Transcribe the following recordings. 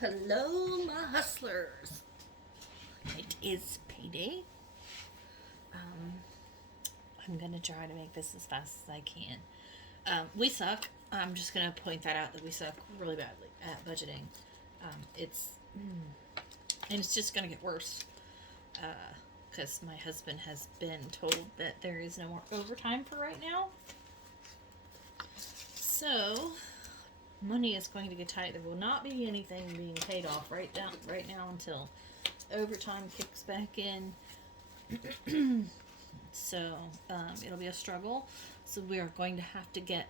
Hello, my hustlers. It is payday. Um, I'm gonna try to make this as fast as I can. We suck. I'm just gonna point that out that we suck really badly at budgeting. It's and it's just gonna get worse because my husband has been told that there is no more overtime for right now. So money is going to get tight. There will not be anything being paid off right now until overtime kicks back in. So it'll be a struggle. So we are going to have to get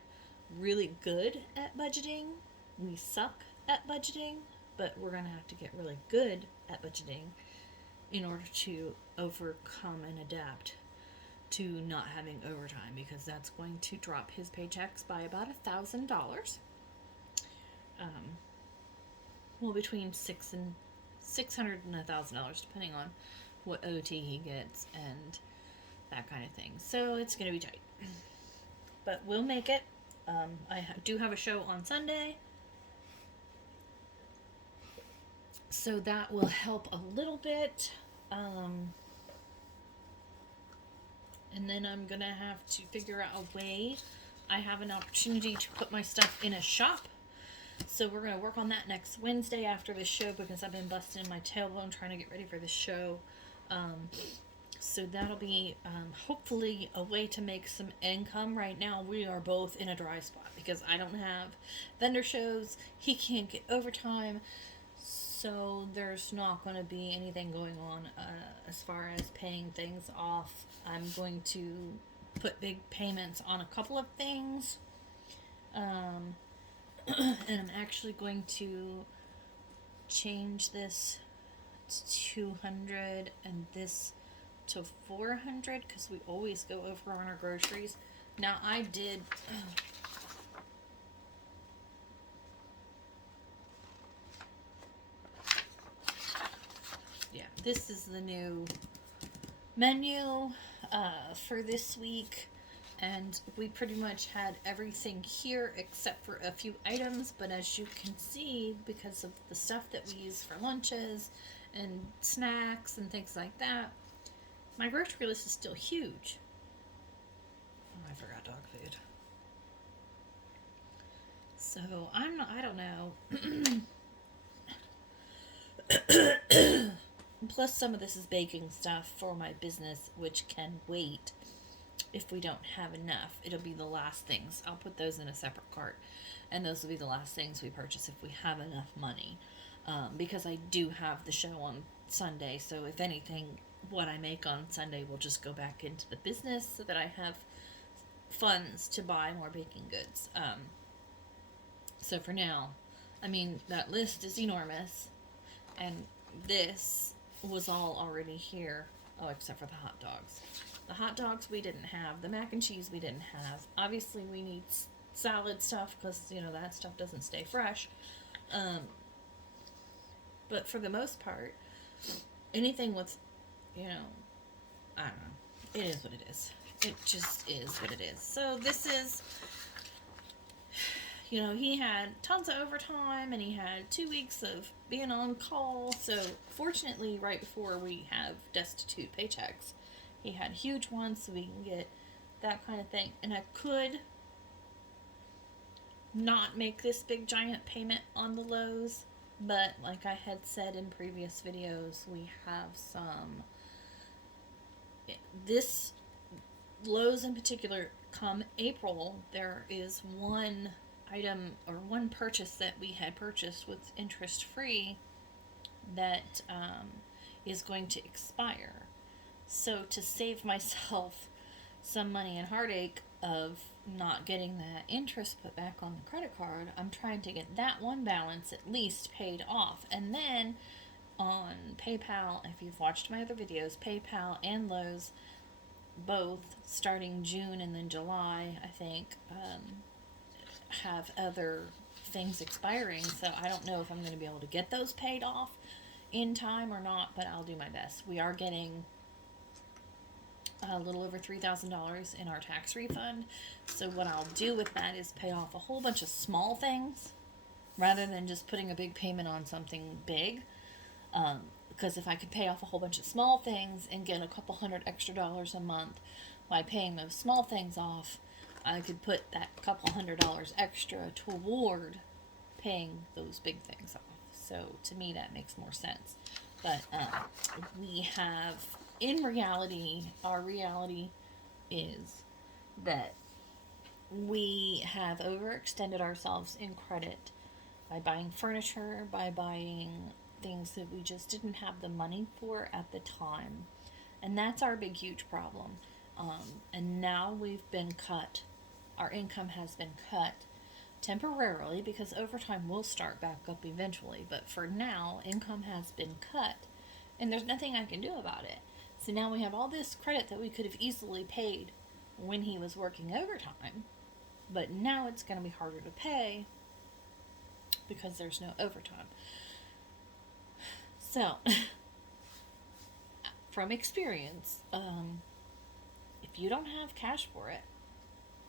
really good at budgeting. We suck at budgeting, but we're going to have to get really good at budgeting in order to overcome and adapt to not having overtime, because that's going to drop his paychecks by about $1,000. Well, between $600 and $1,000, depending on what OT he gets and that kind of thing. So it's going to be tight, but we'll make it. I do have a show on Sunday, so that will help a little bit. And then I'm going to have to figure out a way. I have an opportunity to put my stuff in a shop. So we're going to work on that next Wednesday after the show, because I've been busting my tailbone trying to get ready for the show. So that'll be hopefully a way to make some income. Right now we are both in a dry spot because I don't have vendor shows. He can't get overtime. So there's not going to be anything going on as far as paying things off. I'm going to put big payments on a couple of things. And I'm actually going to change this to 200 and this to 400 because we always go over on our groceries. Now I did this is the new menu for this week, and we pretty much had everything here except for a few items. But as you can see, because of the stuff that we use for lunches and snacks and things like that, my grocery list is still huge. Oh, I forgot dog food. So I don't know. Plus some of this is baking stuff for my business, which can wait if we don't have enough. It'll be the last things. I'll put those in a separate cart, and those will be the last things we purchase if we have enough money. Because I do have the show on Sunday, so if anything, what I make on Sunday will just go back into the business so that I have funds to buy more baking goods. So for now, I mean, that list is enormous, and this was all already here. Oh, except for the hot dogs. The hot dogs we didn't have. The mac and cheese we didn't have. Obviously we need salad stuff because, that stuff doesn't stay fresh. But for the most part, anything with, I don't know. It is what it is. It just is what it is. So this is, he had tons of overtime and he had 2 weeks of being on call. So fortunately, right before we have destitute paychecks, he had huge ones so we can get that kind of thing. And I could not make this big giant payment on the Lowe's, but like I had said in previous videos, we have this Lowe's in particular, come April, there is one item or one purchase that we had purchased with interest free that is going to expire. So to save myself some money and heartache of not getting that interest put back on the credit card, I'm trying to get that one balance at least paid off. And then on PayPal, if you've watched my other videos, PayPal and Lowe's, both starting June and then July, I think, have other things expiring. So I don't know if I'm going to be able to get those paid off in time or not, but I'll do my best. We are getting a little over $3,000 in our tax refund. So what I'll do with that is pay off a whole bunch of small things rather than just putting a big payment on something big. Because if I could pay off a whole bunch of small things and get a couple $100 extra a month by paying those small things off, I could put that couple $100 extra toward paying those big things off. So to me, that makes more sense. But we have, in reality, our reality is that we have overextended ourselves in credit by buying furniture, by buying things that we just didn't have the money for at the time. And that's our big, huge problem. And now we've been cut. Our income has been cut temporarily, because overtime will start back up eventually. But for now, income has been cut, and there's nothing I can do about it. So now we have all this credit that we could have easily paid when he was working overtime, but now it's going to be harder to pay because there's no overtime. So, from experience, if you don't have cash for it,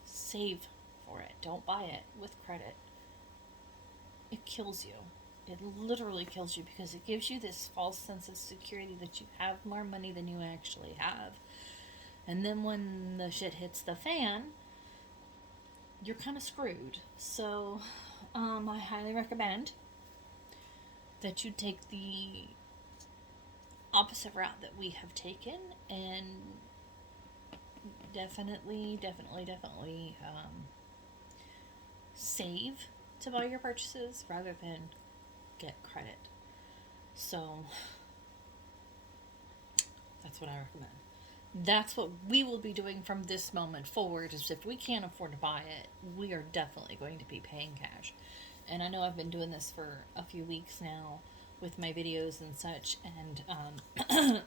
save for it. Don't buy it with credit. It kills you. It literally kills you, because it gives you this false sense of security that you have more money than you actually have. And then when the shit hits the fan, you're kind of screwed. So, I highly recommend that you take the opposite route that we have taken, and definitely save to buy your purchases rather than get credit. So that's what I recommend. That's what we will be doing from this moment forward, is if we can't afford to buy it, we are definitely going to be paying cash. And I know I've been doing this for a few weeks now with my videos and such, and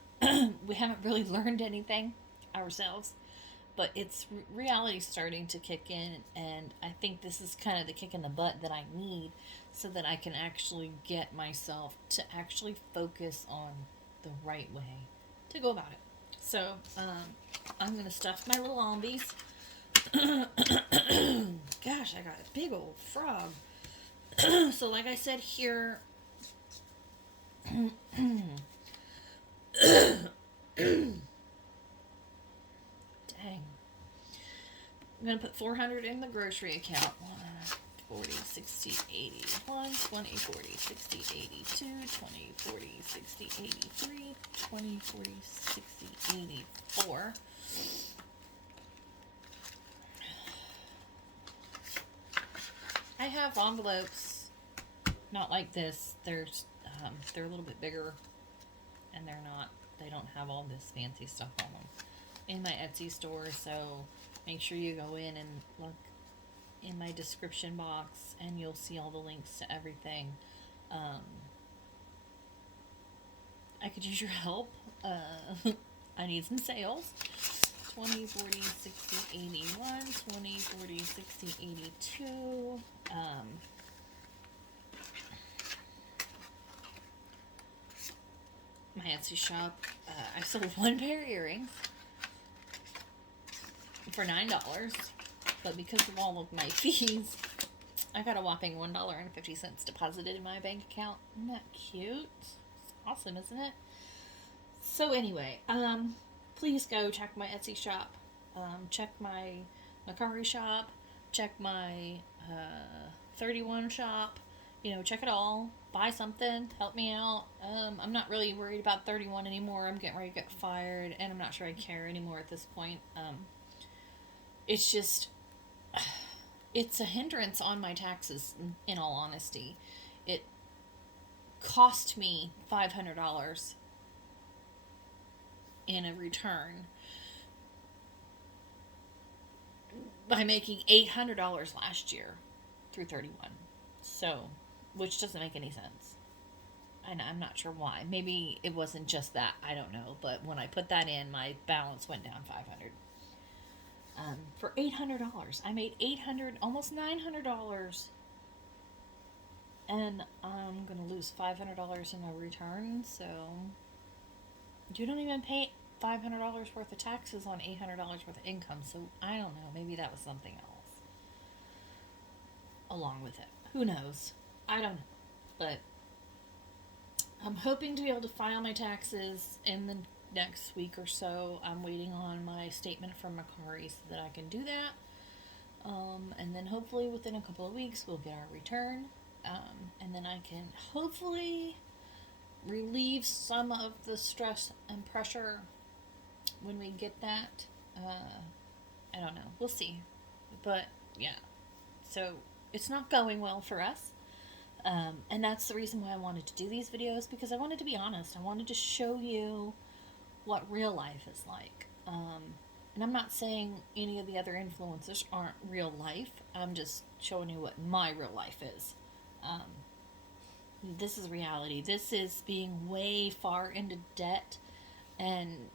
we haven't really learned anything ourselves, but it's reality starting to kick in, and I think this is kind of the kick in the butt that I need, so that I can actually get myself to actually focus on the right way to go about it. So, I'm going to stuff my little zombies. Gosh, I got a big old frog. So, like I said here, dang. I'm going to put 400 in the grocery account. 40, 60, 80, 1, 20, 40, 60, 82, 20, 40, 60, 83, 20, 40, 60, 84. I have envelopes, not like this. They're a little bit bigger, and they don't have all this fancy stuff on them in my Etsy store. So make sure you go in and look in my description box, and you'll see all the links to everything. I could use your help. I need some sales. 20, 40, 60, 81, 20, 40, 60, 82. My Etsy shop, I sold one pair of earrings for $9, but because of all of my fees, I got a whopping $1.50 deposited in my bank account. Isn't that cute? It's awesome, isn't it? So anyway, please go check my Etsy shop. Check my Mercari shop. Check my 31 shop. Check it all. Buy something. Help me out. I'm not really worried about 31 anymore. I'm getting ready to get fired, and I'm not sure I care anymore at this point. It's just, it's a hindrance on my taxes, in all honesty. It cost me $500 in a return by making $800 last year through 31. So, which doesn't make any sense. And I'm not sure why. Maybe it wasn't just that. I don't know. But when I put that in, my balance went down $500. For $800. I made $800, almost $900. And I'm going to lose $500 in a return. So, you don't even pay $500 worth of taxes on $800 worth of income. So, I don't know. Maybe that was something else along with it. Who knows? I don't know. But I'm hoping to be able to file my taxes in the next week or so. I'm waiting on my statement from Mercari so that I can do that. And then hopefully within a couple of weeks we'll get our return. And then I can hopefully relieve some of the stress and pressure when we get that. I don't know. We'll see. But yeah. So it's not going well for us. And that's the reason why I wanted to do these videos, because I wanted to be honest. I wanted to show you what real life is like. And I'm not saying any of the other influencers aren't real life. I'm just showing you what my real life is. This is reality. This is being way far into debt and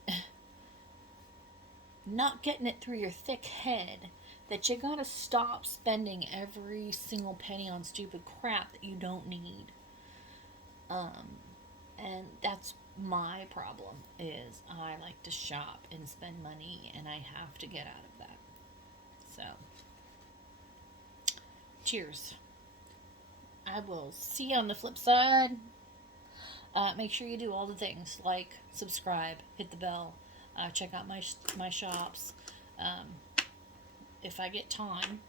not getting it through your thick head that you gotta stop spending every single penny on stupid crap that you don't need. And that's my problem, is I like to shop and spend money, and I have to get out of that. So, cheers. I will see you on the flip side. Make sure you do all the things, like, subscribe, hit the bell, check out my shops. If I get time,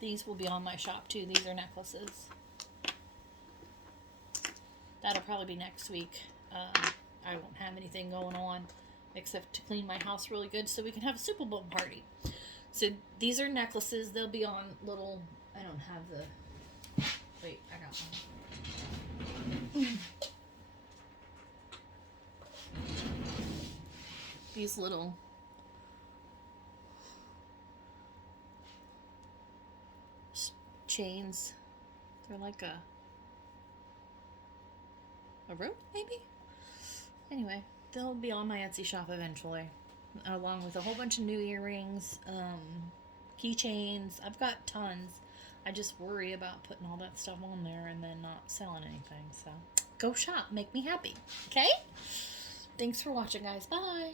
these will be on my shop too. These are necklaces. That'll probably be next week. I won't have anything going on except to clean my house really good so we can have a Super Bowl party. So these are necklaces. They'll be on little... I don't have the... Wait, I got one. These little chains. They're like a rope, maybe? Anyway, they'll be on my Etsy shop eventually, along with a whole bunch of new earrings, keychains. I've got tons. I just worry about putting all that stuff on there and then not selling anything. So go shop, make me happy. Okay? Thanks for watching, guys. Bye.